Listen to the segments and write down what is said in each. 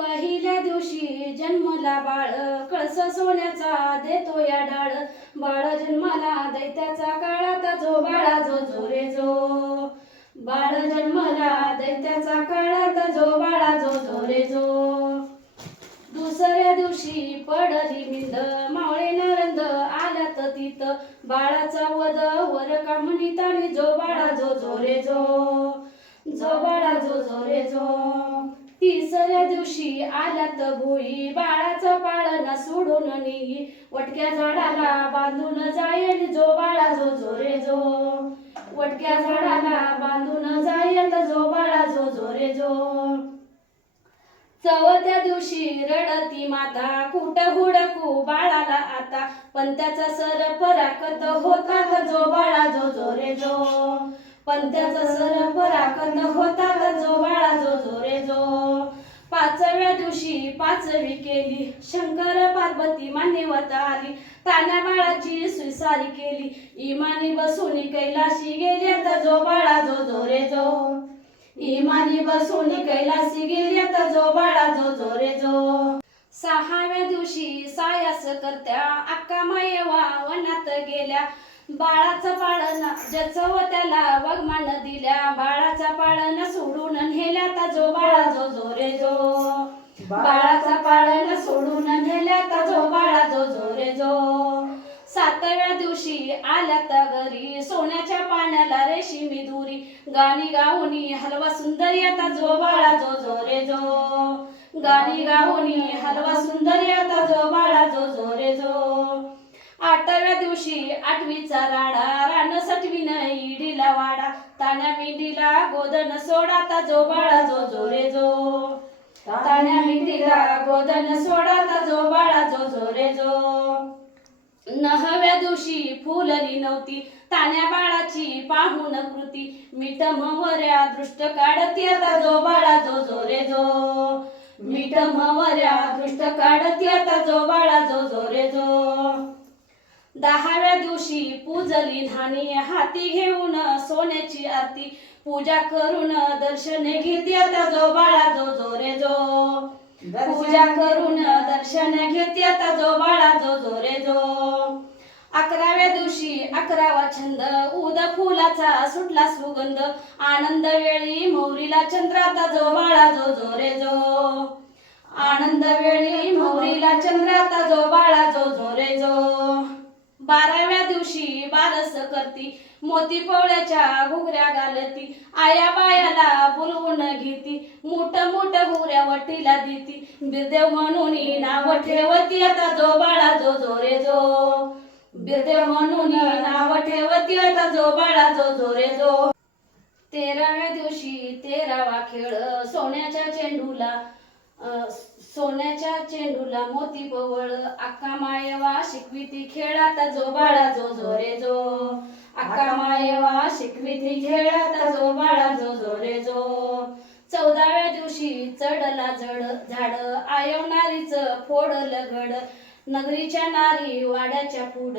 पहिल्या दिवशी जन्मला बाळ कळस सोन्याचा देतो या डाळ. बाळ जन्माला दैत्याचा काळाता जो बाळा जो जो जो. बाळ जन्मला दैत्याचा काळाता जो बाळा जो जो जो. दुसऱ्या दिवशी पडली मिंद मावळे नरंद आल्यात तिथं. बाळाचा वद वर का म्हणितानी जो बाळा जो जो रे जो. जो बाळा जो जो जो. तिसऱ्या दिवशी आल्यात भोई. बाळाचा पाळणा सोडून निघी. वटक्या झाडाला बांधून जाईल जो बाळा जो जो रे जो. वटक्या झाडाला बांधून जायल जो बाळा जो जो रे जो. चौथ्या दिवशी रडती माता. कुट हुडकू बाळाला आता? पण त्याचा सर पराकत होता जो बाळा जो जो रे जो. पण त्याचा सर पराकत होता जो बाळा जो जो रे पाचव्या दिवशी पाचवी केली. शंकर पार्वती मान्यवता आली. तान्या बाळाची सुसारी केली. इमानी बसून कैलाशी गेली आता जो बाळा जो जोरे जो. इमानी बसून कैलाशी गेली आता जो बाळा जो जोरे जो. सहाव्या दिवशी सायास करत्या. अक्का मायवा वनात गेल्या. बाळाचं पाळा ज्याचं जचव त्याला वगमान दिल्या बाळाचा पाळण सोडून नेल्या आता जो बाळा जो जो रे जो. बाळाचा पाळण सोडून नेल्या आता जो बाळा जो जो रे जो. सातव्या दिवशी आल्या घरी सोन्याच्या पाण्याला रेशीमी दुरी गाणी गाऊनी हलवा सुंदर आता जो बाळा जो जो रे जो. गाणी गाऊनी हलवा सुंदर आता जो बाळा जो जो रे जो. आठव्या दिवशी आठवीचा राडा इडीला वाडा ताण्या मिंडीला गोदन सोडा ता जो बाळा जो जोरे जो ताण्या मिंडीला गोदन सोडा ता जो बाळा जो जोरे जो नहव्या दिवशी फुलली नव्हती तान्या बाळाची पाहून कृती मिठ मवऱ्या दृष्ट काढती आता जो बाळा जो जोरे जो मिठ मवऱ्या दृष्ट काढती आता जो बाळा जो जो रे जो दहाव्या दिवशी पूजली न्हाणी हाती घेऊन सोन्याची आरती. पूजा करून दर्शन घेते आता जो बाळा जो जो रे जो. पूजा करून दर्शन घेते आता जो बाळा जो जो रे जो. अकराव्या दिवशी अकरावा छंद उद फुलाचा सुटला सुगंध. आनंद वेळी मौरीला चंद्राता जो बाळा जो जो रे जो. आनंद वेळी मौरीला चंद्राता जो बाळा जो जो रे जो. बाराव्या दिवशी बारस करती. मोती पवळ्याच्या घुगऱ्या घालती. आया बायाला बोलवून घेती. मोठ मोठ घुगऱ्या वटीला देती. बिरदेव म्हणून नाव ठेवती. आता जो बाळा जो जो रे जो. बिरदेव म्हणून नाव ठेवती. आता जो बाळा जो जो रे जो. तेराव्या दिवशी तेरावा खेळ सोन्याच्या चेंडूला सोन्याच्या चेंडूला मोती पवळ अक्का मायवा शिकविती खेळाता जो बाळा जो जो रे जो. अक्का मायवा शिकविती खेळाता जो बाळा जो जो रे जो. चौदाव्या दिवशी चढला जड झाड आयवणारीच फोडलं घड. नगरीच्या नारी वाड्याच्या पुढ.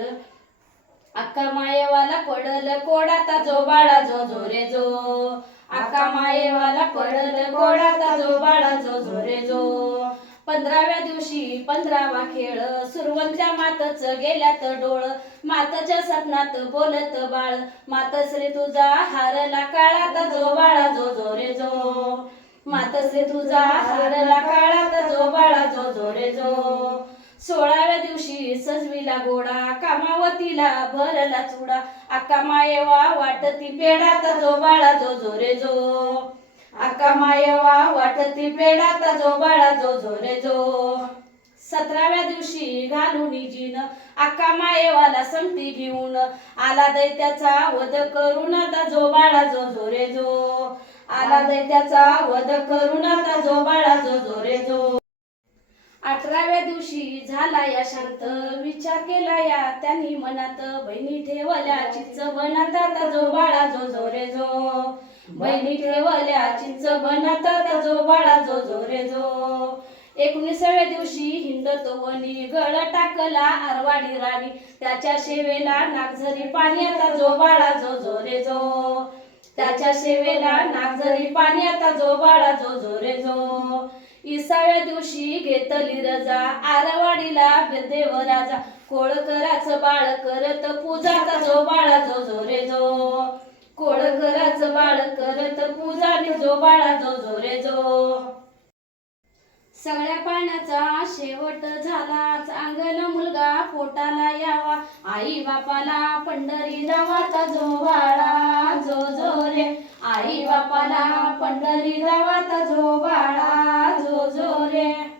अक्का मायेवाला पडल कोडाता जो बाळा जो जो रे जो. आका मायेवाला पडल कोणाचा जो बाळा जो जो. रे जो पंधराव्या दिवशी पंधरावा खेळ सुरवंत्या मातच गेल्यात डोळ. माताच्या सपनात बोलत बाळ मातश्री तुझा हारला काळात जो बाळा जो. जो रे जो मातश्री तुझा हारला काळात जो बाळा जो जो रे जो. सोळाव्या दिवशी सजविला गोडा कामावतीला भरला चुडा. अक्का मायेवा वाटती पेडाता जो बाळा जो जो. रे जो अक्का मायेवा वाटती पेडाता जो बाळा जो जो रे जो. सतराव्या दिवशी घालून जिन अक्का मायेवाला संगती घेऊन. आला दैत्याचा वध करून आता जो बाळा जो जो रे जो. आला दैत्याचा वध करून आता जो बाळा जो जो दिवशी झाला या शांत विचार केला या. त्यांनी मनात बहिणी ठेवल्या चिंच बनत आता जो बाळा जो जो रे जो. बहिणी ठेवल्या चिंच बनत आता जो बाळा जो जो रे जो. एकोणीसाव्या दिवशी हिंडतो वनी गळ टाकला आरवाडी राणी. त्याच्या शेवेला नागझरी पाणी आता जो बाळा जो जो रे जो. त्याच्या शेवेला नागझरी पाणी आता जो बाळा जो जो रे जो. इसाव्या दिवशी घेतली रजा आरवाडीला देव राजा. कोळकराच बाळ करत पूजाचा जो बाळा जो जो रे जो. कोळकराच बाळ करत पूजा जो बाळा जो जो रे जो. सगळ्या पाण्याचा शेवट झाला चांगल मुलगा पोटाला यावा. आई बापाला पंढरी जावाचा जो बाळा जो जो रे. आई बापाला पंढरी गावात जो बाळा जो जो रे